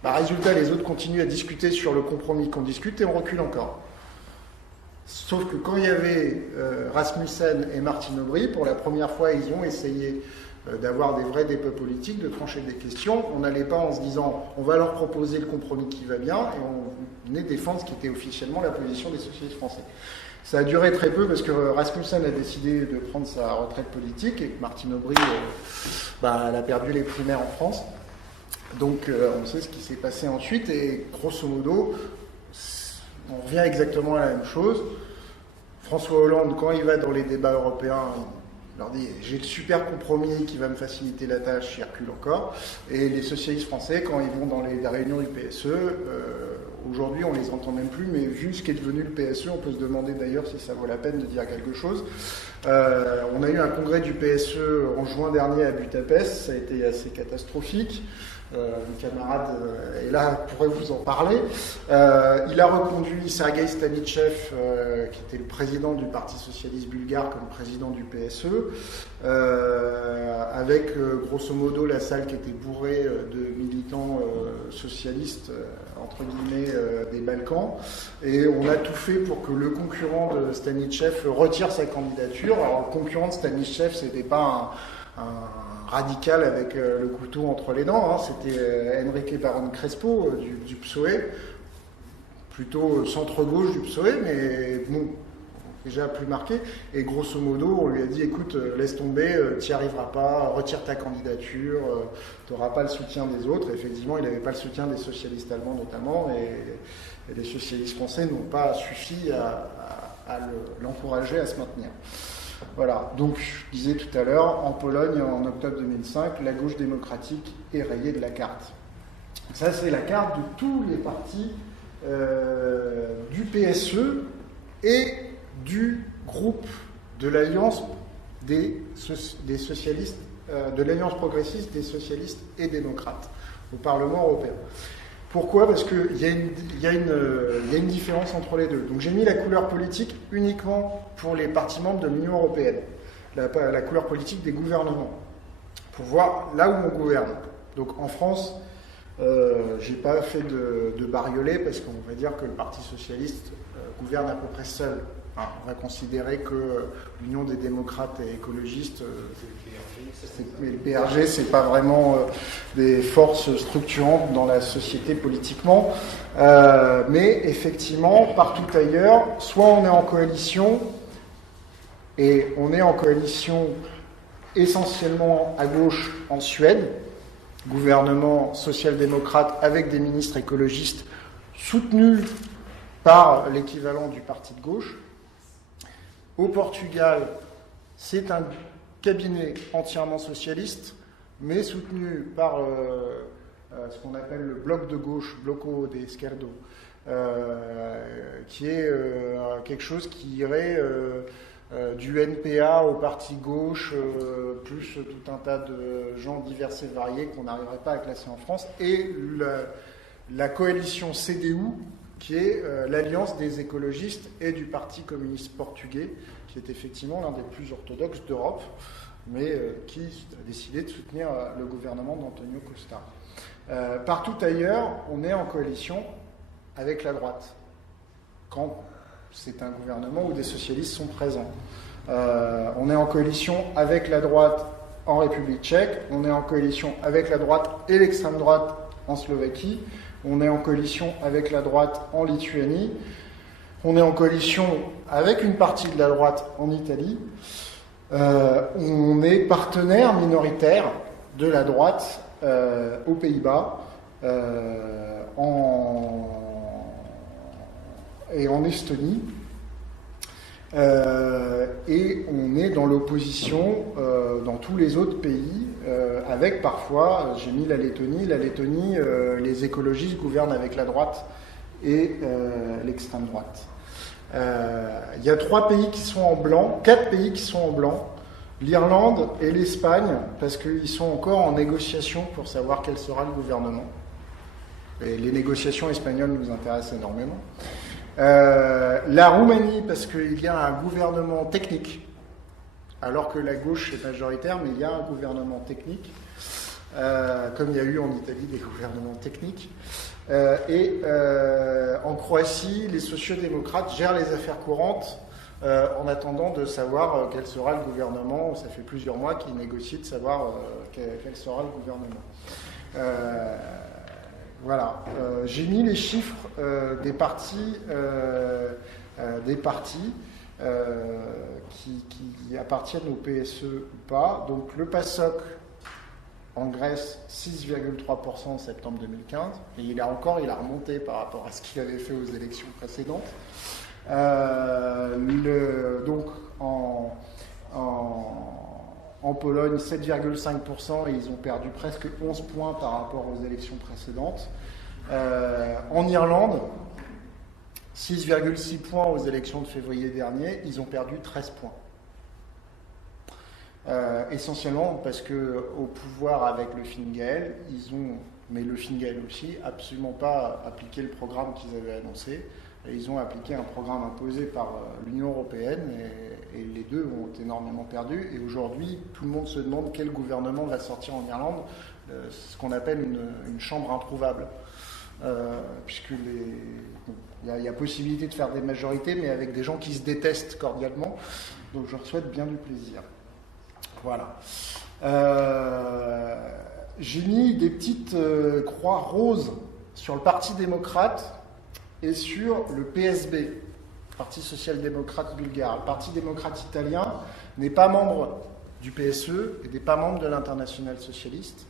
Résultat, les autres continuent à discuter sur le compromis qu'on discute et on recule encore. Sauf que quand il y avait Rasmussen et Martine Aubry, pour la première fois, ils ont essayé d'avoir des vrais débats politiques, de trancher des questions. On n'allait pas en se disant on va leur proposer le compromis qui va bien et on venait défendre ce qui était officiellement la position des socialistes français. Ça a duré très peu parce que Rasmussen a décidé de prendre sa retraite politique et que Martine Aubry elle a perdu les primaires en France. Donc on sait ce qui s'est passé ensuite et grosso modo on revient exactement à la même chose. François Hollande, quand il va dans les débats européens, il leur dit « j'ai le super compromis qui va me faciliter la tâche », il recule encore. Et les socialistes français, quand ils vont dans les réunions du PSE, aujourd'hui on les entend même plus, mais vu ce qu'est devenu le PSE, on peut se demander d'ailleurs si ça vaut la peine de dire quelque chose. On a eu un congrès du PSE en juin dernier à Budapest, ça a été assez catastrophique. Mon camarade est là, pourrait vous en parler. Il a reconduit Sergueï Stanitchev, qui était le président du Parti socialiste bulgare, comme président du PSE, avec grosso modo la salle qui était bourrée de militants socialistes, entre guillemets, des Balkans. Et on a tout fait pour que le concurrent de Stanitchev retire sa candidature. Alors le concurrent de Stanitchev, c'était pas un radical avec le couteau entre les dents, c'était Enrique Barón Crespo du PSOE, plutôt centre-gauche du PSOE, mais bon, déjà plus marqué, et grosso modo on lui a dit écoute, laisse tomber, t'y arriveras pas, retire ta candidature, t'auras pas le soutien des autres. Et effectivement il n'avait pas le soutien des socialistes allemands notamment, et les socialistes français n'ont pas suffi à l'encourager à se maintenir. Voilà, donc je disais tout à l'heure, en Pologne, en octobre 2005, la gauche démocratique est rayée de la carte. Ça, c'est la carte de tous les partis du PSE et du groupe de l'Alliance des socialistes, de l'Alliance progressiste des socialistes et démocrates au Parlement européen. Pourquoi ? Parce qu'il y a une différence entre les deux. Donc j'ai mis la couleur politique uniquement pour les partis membres de l'Union européenne, la couleur politique des gouvernements, pour voir là où on gouverne. Donc en France, j'ai pas fait de bariolé parce qu'on va dire que le Parti socialiste gouverne à peu près seul. On va considérer que l'Union des démocrates et écologistes, le PRG, c'est pas vraiment des forces structurantes dans la société politiquement, mais effectivement, partout ailleurs, soit on est en coalition, et on est en coalition essentiellement à gauche en Suède, gouvernement social-démocrate avec des ministres écologistes soutenus par l'équivalent du parti de gauche. Au Portugal, c'est un cabinet entièrement socialiste, mais soutenu par ce qu'on appelle le bloc de gauche, Bloco de Esquerda, qui est quelque chose qui irait du NPA au parti gauche, plus tout un tas de gens divers et variés qu'on n'arriverait pas à classer en France, et la coalition CDU, qui est l'alliance des écologistes et du Parti communiste portugais, qui est effectivement l'un des plus orthodoxes d'Europe, mais qui a décidé de soutenir le gouvernement d'Antonio Costa. Partout ailleurs, on est en coalition avec la droite, quand c'est un gouvernement où des socialistes sont présents. On est en coalition avec la droite en République tchèque, on est en coalition avec la droite et l'extrême droite en Slovaquie, on est en coalition avec la droite en Lituanie, on est en coalition avec une partie de la droite en Italie, on est partenaire minoritaire de la droite aux Pays-Bas et en Estonie. Et on est dans l'opposition dans tous les autres pays, avec parfois, j'ai mis la Lettonie, les écologistes gouvernent avec la droite et l'extrême droite. Il y a 4 pays qui sont en blanc, l'Irlande et l'Espagne, parce qu'ils sont encore en négociation pour savoir quel sera le gouvernement. Et les négociations espagnoles nous intéressent énormément. La Roumanie, parce qu'il y a un gouvernement technique, alors que la gauche est majoritaire, mais il y a un gouvernement technique, comme il y a eu en Italie des gouvernements techniques. Et en Croatie, les sociodémocrates gèrent les affaires courantes en attendant de savoir quel sera le gouvernement. Ça fait plusieurs mois qu'ils négocient de savoir quel sera le gouvernement. Voilà. J'ai mis les chiffres des partis qui appartiennent au PSE ou pas. Donc le PASOK en Grèce, 6,3% en septembre 2015. Et il a remonté par rapport à ce qu'il avait fait aux élections précédentes. Donc en Pologne, 7,5%, et ils ont perdu presque 11 points par rapport aux élections précédentes. En Irlande, 6,6 points aux élections de février dernier, ils ont perdu 13 points. Essentiellement parce qu'au pouvoir avec le Fine Gael, mais le Fine Gael aussi, absolument pas appliqué le programme qu'ils avaient annoncé. Et ils ont appliqué un programme imposé par l'Union européenne et les deux ont énormément perdu. Et aujourd'hui, tout le monde se demande quel gouvernement va sortir en Irlande, ce qu'on appelle une chambre introuvable. Puisqu'il y a possibilité de faire des majorités, mais avec des gens qui se détestent cordialement. Donc je leur souhaite bien du plaisir. Voilà. J'ai mis des petites croix roses sur le Parti démocrate et sur le PSB, Parti social-démocrate bulgare. Le Parti démocrate italien n'est pas membre du PSE et n'est pas membre de l'Internationale socialiste.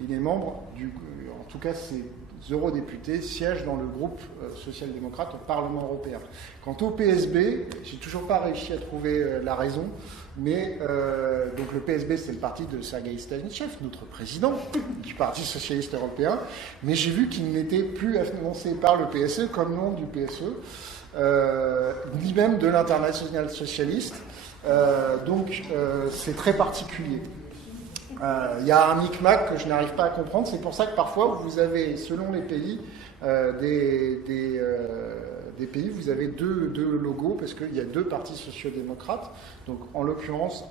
Il est membre en tout cas ses eurodéputés siègent dans le groupe social-démocrate au Parlement européen. Quant au PSB, j'ai toujours pas réussi à trouver la raison, mais donc le PSB c'est le parti de Sergueï Stanishev, notre président du Parti socialiste européen, mais j'ai vu qu'il n'était plus annoncé par le PSE comme nom du PSE, ni même de l'Internationale socialiste, donc c'est très particulier. Il y a un micmac que je n'arrive pas à comprendre, c'est pour ça que parfois vous avez, selon les pays, des pays, vous avez deux logos, parce qu'il y a 2 partis sociodémocrates. Donc en l'occurrence,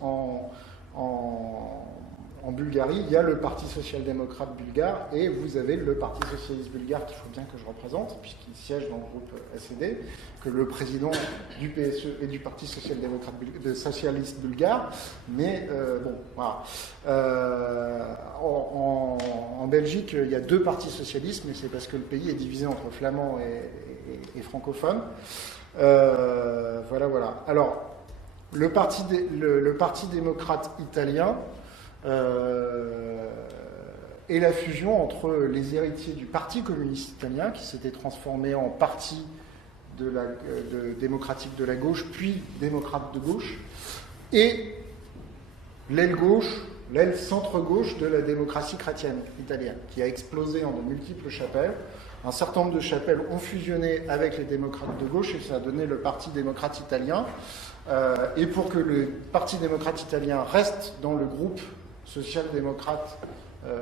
en Bulgarie, il y a le Parti social-démocrate bulgare et vous avez le Parti socialiste bulgare qu'il faut bien que je représente, puisqu'il siège dans le groupe SED, que le président du PSE et du Parti social-démocrate socialiste bulgare. Mais bon, voilà. En Belgique, il y a 2 partis socialistes, mais c'est parce que le pays est divisé entre flamands et francophones. Voilà. Alors, le Parti démocrate italien et la fusion entre les héritiers du Parti communiste italien, qui s'était transformé en parti démocratique de la gauche, puis démocrate de gauche, et l'aile centre-gauche de la démocratie chrétienne italienne, qui a explosé en de multiples chapelles. Un certain nombre de chapelles ont fusionné avec les démocrates de gauche, et ça a donné le Parti démocrate italien. Et pour que le Parti démocrate italien reste dans le groupe social-démocrate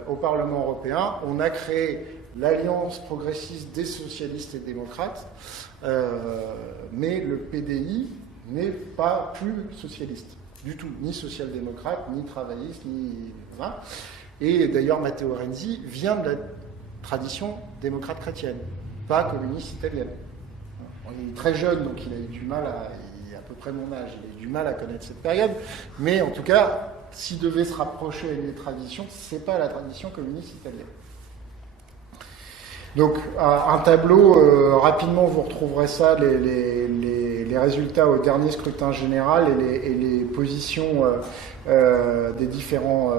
au Parlement européen, on a créé l'Alliance progressiste des socialistes et démocrates, mais le PDI n'est pas plus socialiste du tout, ni social-démocrate, ni travailliste, ni... Voilà. Et d'ailleurs, Matteo Renzi vient de la tradition démocrate chrétienne, pas communiste italienne. Il est très jeune, donc il a eu du mal il a à peu près mon âge, il a eu du mal à connaître cette période, mais en tout cas, s'il devait se rapprocher des traditions, c'est pas la tradition communiste italienne. Donc, un tableau, rapidement, vous retrouverez ça, les résultats au dernier scrutin général et les positions des différents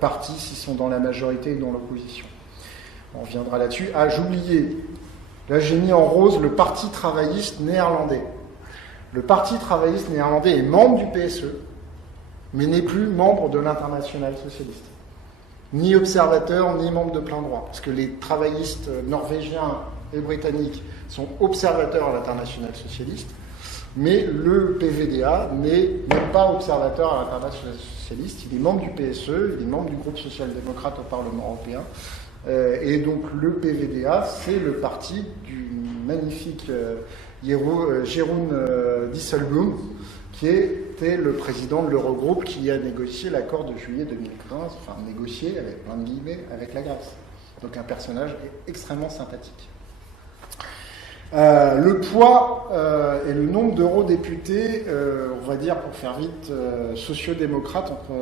partis, s'ils sont dans la majorité ou dans l'opposition. On reviendra là-dessus. Ah, j'oubliais, là j'ai mis en rose le Parti travailliste néerlandais. Le Parti travailliste néerlandais est membre du PSE, mais n'est plus membre de l'Internationale socialiste. Ni observateur, ni membre de plein droit. Parce que les travaillistes norvégiens et britanniques sont observateurs à l'Internationale socialiste, mais le PVDA n'est même pas observateur à l'Internationale socialiste. Il est membre du PSE, il est membre du groupe social-démocrate au Parlement européen. Et donc le PVDA, c'est le parti du magnifique Jeroen Dijsselbloem, qui était le président de l'Eurogroupe qui a négocié l'accord de juillet 2015, enfin négocié avec plein de guillemets, avec la Grèce. Donc un personnage extrêmement sympathique. Le poids et le nombre d'eurodéputés, on va dire pour faire vite, sociodémocrates entre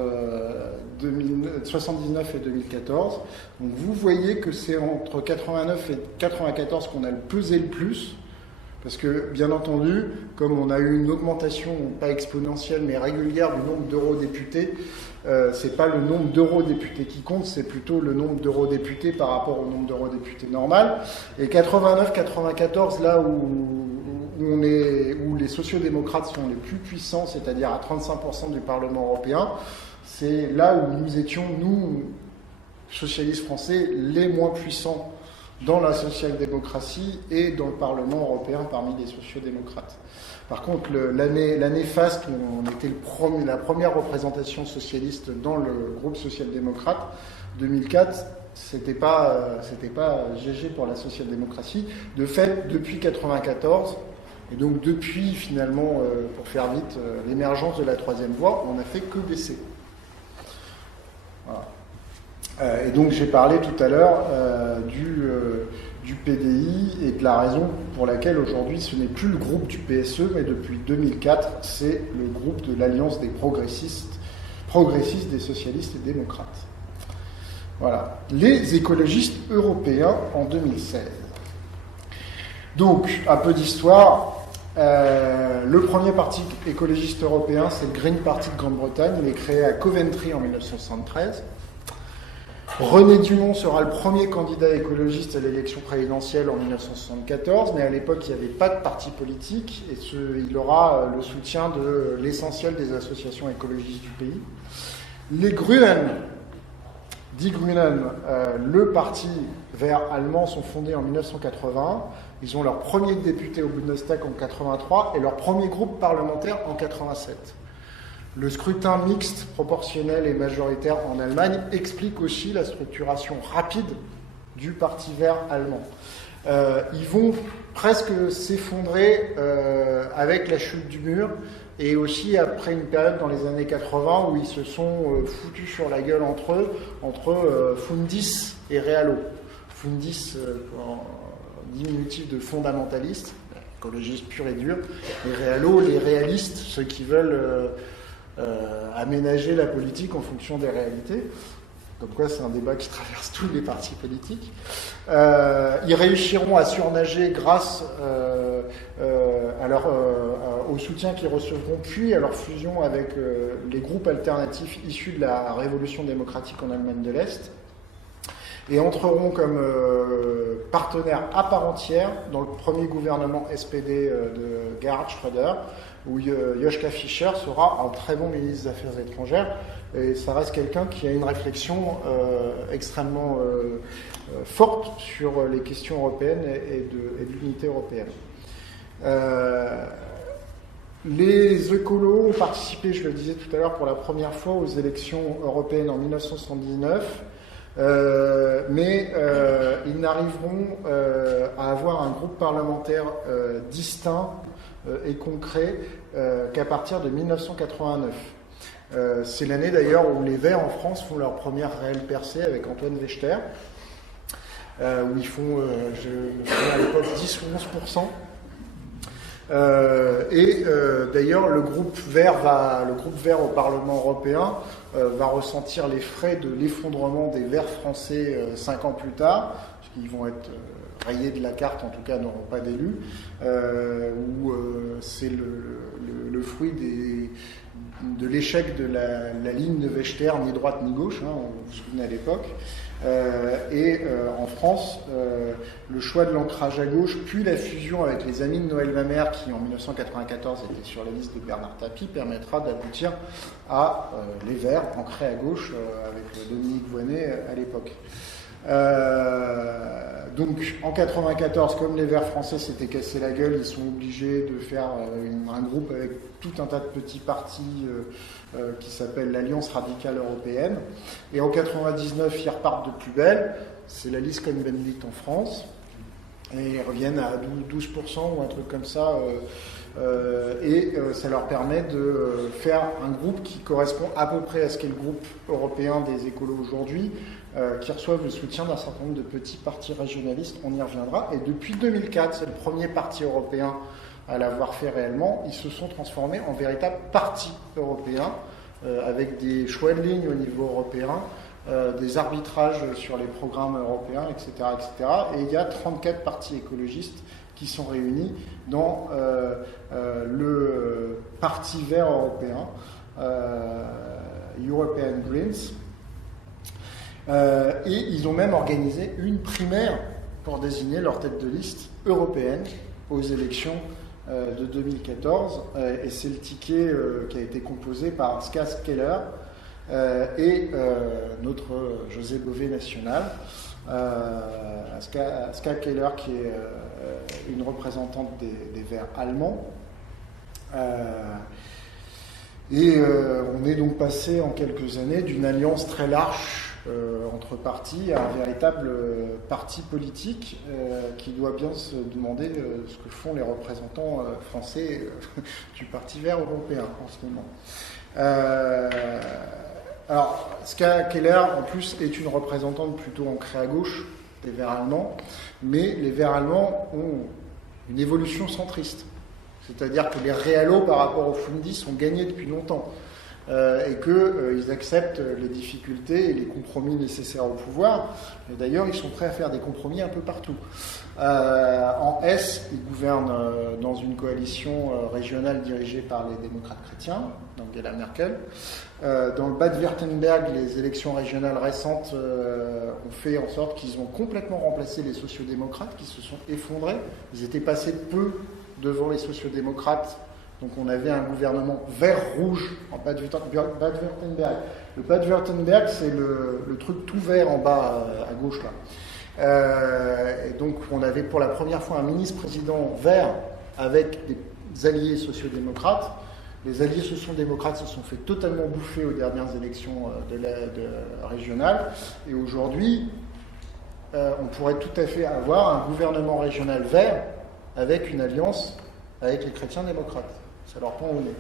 1979 et 2014. Donc vous voyez que c'est entre 89 et 94 qu'on a pesé le plus. Parce que, bien entendu, comme on a eu une augmentation, pas exponentielle, mais régulière du nombre d'eurodéputés, c'est pas le nombre d'eurodéputés qui compte, c'est plutôt le nombre d'eurodéputés par rapport au nombre d'eurodéputés normal. Et 89-94, là où les sociodémocrates sont les plus puissants, c'est-à-dire à 35% du Parlement européen, c'est là où nous étions, nous, socialistes français, les moins puissants dans la social-démocratie et dans le Parlement européen parmi les sociodémocrates. Par contre, l'année faste, où on était la première représentation socialiste dans le groupe social-démocrate, 2004, c'était pas GG pour la social-démocratie. De fait, depuis 1994, et donc depuis finalement, pour faire vite, l'émergence de la troisième voie, on n'a fait que baisser. Voilà. Et donc j'ai parlé tout à l'heure du PDI et de la raison pour laquelle aujourd'hui ce n'est plus le groupe du PSE, mais depuis 2004 c'est le groupe de l'Alliance des progressistes des socialistes et démocrates. Voilà. Les écologistes européens en 2016. Donc, un peu d'histoire. Le premier parti écologiste européen, c'est le Green Party de Grande-Bretagne. Il est créé à Coventry en 1973. René Dumont sera le premier candidat écologiste à l'élection présidentielle en 1974, mais à l'époque, il n'y avait pas de parti politique et il aura le soutien de l'essentiel des associations écologistes du pays. Les Grünen, Die Grünen, le parti vert allemand, sont fondés en 1980. Ils ont leur premier député au Bundestag en 1983 et leur premier groupe parlementaire en 1987. Le scrutin mixte, proportionnel et majoritaire en Allemagne explique aussi la structuration rapide du Parti vert allemand. Ils vont presque s'effondrer avec la chute du mur et aussi après une période dans les années 80 où ils se sont foutus sur la gueule entre Fundis et Realo. Fundis, diminutif de fondamentaliste, écologiste pur et dur, et Realo, les réalistes, ceux qui veulent aménager la politique en fonction des réalités. Comme quoi, c'est un débat qui traverse tous les partis politiques. Ils réussiront à surnager grâce au soutien qu'ils recevront, puis à leur fusion avec les groupes alternatifs issus de la Révolution démocratique en Allemagne de l'Est, et entreront comme partenaires à part entière dans le premier gouvernement SPD de Gerhard Schröder, où Joschka Fischer sera un très bon ministre des Affaires étrangères, et ça reste quelqu'un qui a une réflexion extrêmement forte sur les questions européennes et de l'unité européenne. Les écolos ont participé, je le disais tout à l'heure, pour la première fois aux élections européennes en 1979, mais ils n'arriveront à avoir un groupe parlementaire distinct et concret qu'à partir de 1989. C'est l'année d'ailleurs où les Verts en France font leur première réelle percée avec Antoine Wechter, où ils font, je me souviens à l'époque, 10 ou 11%. D'ailleurs, le groupe vert au Parlement européen va ressentir les frais de l'effondrement des Verts français 5 ans plus tard, parce qu'ils vont être rayés de la carte, en tout cas n'auront pas d'élus, où c'est le fruit de l'échec de la ligne de Wechter, ni droite ni gauche, hein, on vous souvenez à l'époque. En France, le choix de l'ancrage à gauche, puis la fusion avec les Amis de Noël Mamère, qui en 1994 étaient sur la liste de Bernard Tapie, permettra d'aboutir à les Verts ancrés à gauche avec Dominique Voynet à l'époque. Donc en 1994, comme les Verts français s'étaient cassé la gueule, ils sont obligés de faire un groupe avec tout un tas de petits partis qui s'appelle l'Alliance radicale européenne. Et en 1999, ils repartent de plus belle. C'est la liste Cohn-Bendit en France. Et ils reviennent à 12% ou un truc comme ça. Ça leur permet de faire un groupe qui correspond à peu près à ce qu'est le groupe européen des écolos aujourd'hui, qui reçoivent le soutien d'un certain nombre de petits partis régionalistes, on y reviendra. Et depuis 2004, c'est le premier parti européen à l'avoir fait réellement, ils se sont transformés en véritables partis européens, avec des choix de ligne au niveau européen, des arbitrages sur les programmes européens, etc., etc. Et il y a 34 partis écologistes qui sont réunis dans le Parti vert européen, European Greens. Et ils ont même organisé une primaire pour désigner leur tête de liste européenne aux élections de 2014. Et c'est le ticket qui a été composé par Ska Keller et notre José Bové national. Ska Keller, qui est une représentante des Verts allemands. On est donc passé en quelques années d'une alliance très large entre partis à un véritable parti politique qui doit bien se demander ce que font les représentants français du Parti vert européen en ce moment. Alors, Ska Keller, en plus, est une représentante plutôt ancrée à gauche des Verts allemands, mais les Verts allemands ont une évolution centriste. C'est-à-dire que les réalos par rapport aux fundis ont gagné depuis longtemps et qu'ils acceptent les difficultés et les compromis nécessaires au pouvoir. Et d'ailleurs, ils sont prêts à faire des compromis un peu partout. En Hesse, ils gouvernent dans une coalition régionale dirigée par les démocrates chrétiens, d'Angela Merkel. Dans le Bade-Württemberg, les élections régionales récentes ont fait en sorte qu'ils ont complètement remplacé les sociodémocrates qui se sont effondrés. Ils étaient passés peu devant les sociodémocrates. Donc on avait un gouvernement vert-rouge en Bade-Württemberg. Le Bade-Württemberg, c'est le truc tout vert en bas à gauche là. Et donc on avait pour la première fois un ministre-président vert avec des alliés sociodémocrates. Les alliés sociodémocrates se sont fait totalement bouffer aux dernières élections régionales. Et aujourd'hui, on pourrait tout à fait avoir un gouvernement régional vert avec une alliance avec les chrétiens démocrates. Ça leur prend au nez.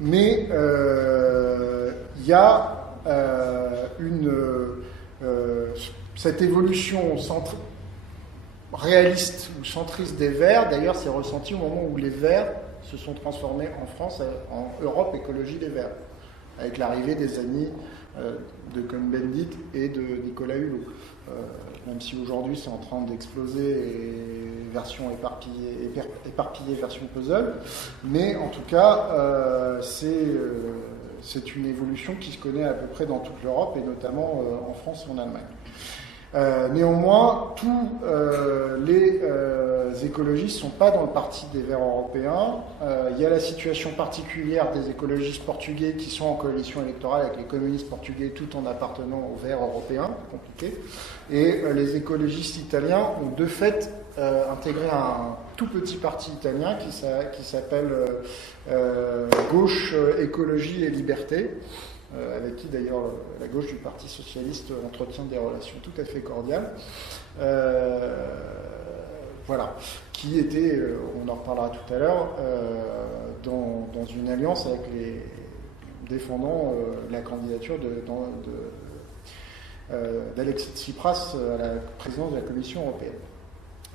Mais il y a cette évolution réaliste ou centriste des Verts. D'ailleurs, c'est ressenti au moment où les Verts se sont transformés en France en Europe Écologie des Verts, avec l'arrivée des amis de Cohn-Bendit et de Nicolas Hulot. Même si aujourd'hui c'est en train d'exploser, et version éparpillée, version puzzle, mais en tout cas c'est une évolution qui se connaît à peu près dans toute l'Europe et notamment en France et en Allemagne. Néanmoins, tous les écologistes ne sont pas dans le parti des Verts européens. Il y a la situation particulière des écologistes portugais qui sont en coalition électorale avec les communistes portugais tout en appartenant aux Verts européens, compliqué. Et les écologistes italiens ont de fait intégré un tout petit parti italien qui s'appelle Gauche, Écologie et Liberté. Avec qui d'ailleurs la gauche du Parti socialiste entretient des relations tout à fait cordiales. Voilà, qui était, on en reparlera tout à l'heure, dans une alliance avec les défendant la candidature d'Alexis Tsipras à la présidence de la Commission européenne.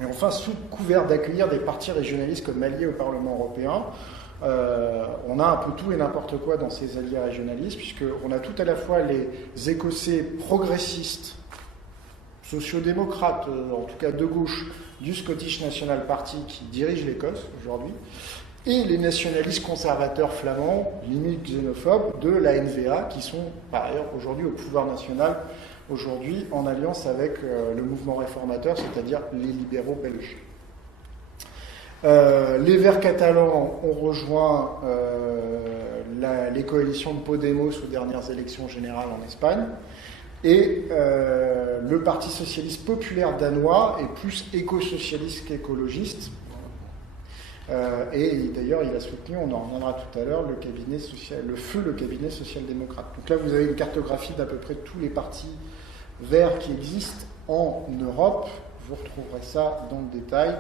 Et enfin, sous couvert d'accueillir des partis régionalistes comme alliés au Parlement européen, on a un peu tout et n'importe quoi dans ces alliés régionalistes, puisqu'on a tout à la fois les Écossais progressistes, sociodémocrates, en tout cas de gauche, du Scottish National Party qui dirige l'Écosse aujourd'hui, et les nationalistes conservateurs flamands, limite xénophobes, de la NVA, qui sont par ailleurs aujourd'hui au pouvoir national, aujourd'hui en alliance avec le mouvement réformateur, c'est-à-dire les libéraux belges. Les Verts catalans ont rejoint les coalitions de Podemos aux dernières élections générales en Espagne. Et le Parti socialiste populaire danois est plus éco-socialiste qu'écologiste. Et d'ailleurs, il a soutenu, on en reviendra tout à l'heure, le cabinet social-démocrate. Donc là, vous avez une cartographie d'à peu près tous les partis verts qui existent en Europe. Vous retrouverez ça dans le détail.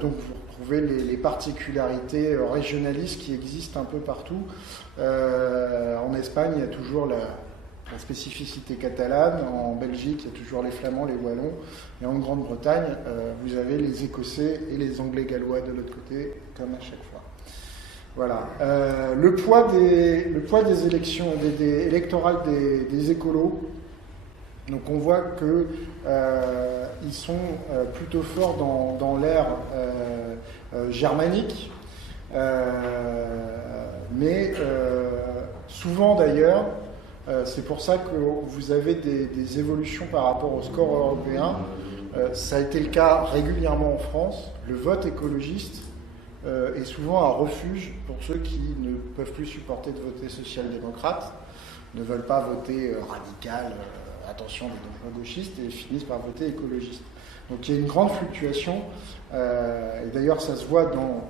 Donc vous retrouvez les particularités régionalistes qui existent un peu partout. En Espagne, il y a toujours la spécificité catalane. En Belgique, il y a toujours les Flamands, les Wallons. Et en Grande-Bretagne, vous avez les Écossais et les Anglais gallois de l'autre côté, comme à chaque fois. Voilà. Le poids des élections électorales des écolos. Donc on voit qu'ils sont plutôt forts dans l'ère germanique, mais souvent d'ailleurs, c'est pour ça que vous avez des évolutions par rapport au score européen. Ça a été le cas régulièrement en France. Le vote écologiste est souvent un refuge pour ceux qui ne peuvent plus supporter de voter social-démocrate, ne veulent pas voter radical, attention des gauchistes, et finissent par voter écologiste. Donc il y a une grande fluctuation, et d'ailleurs ça se voit dans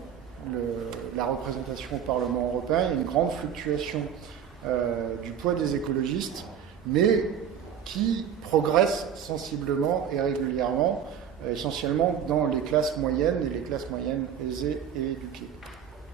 la représentation au Parlement européen, il y a une grande fluctuation du poids des écologistes, mais qui progresse sensiblement et régulièrement, essentiellement dans les classes moyennes et les classes moyennes aisées et éduquées.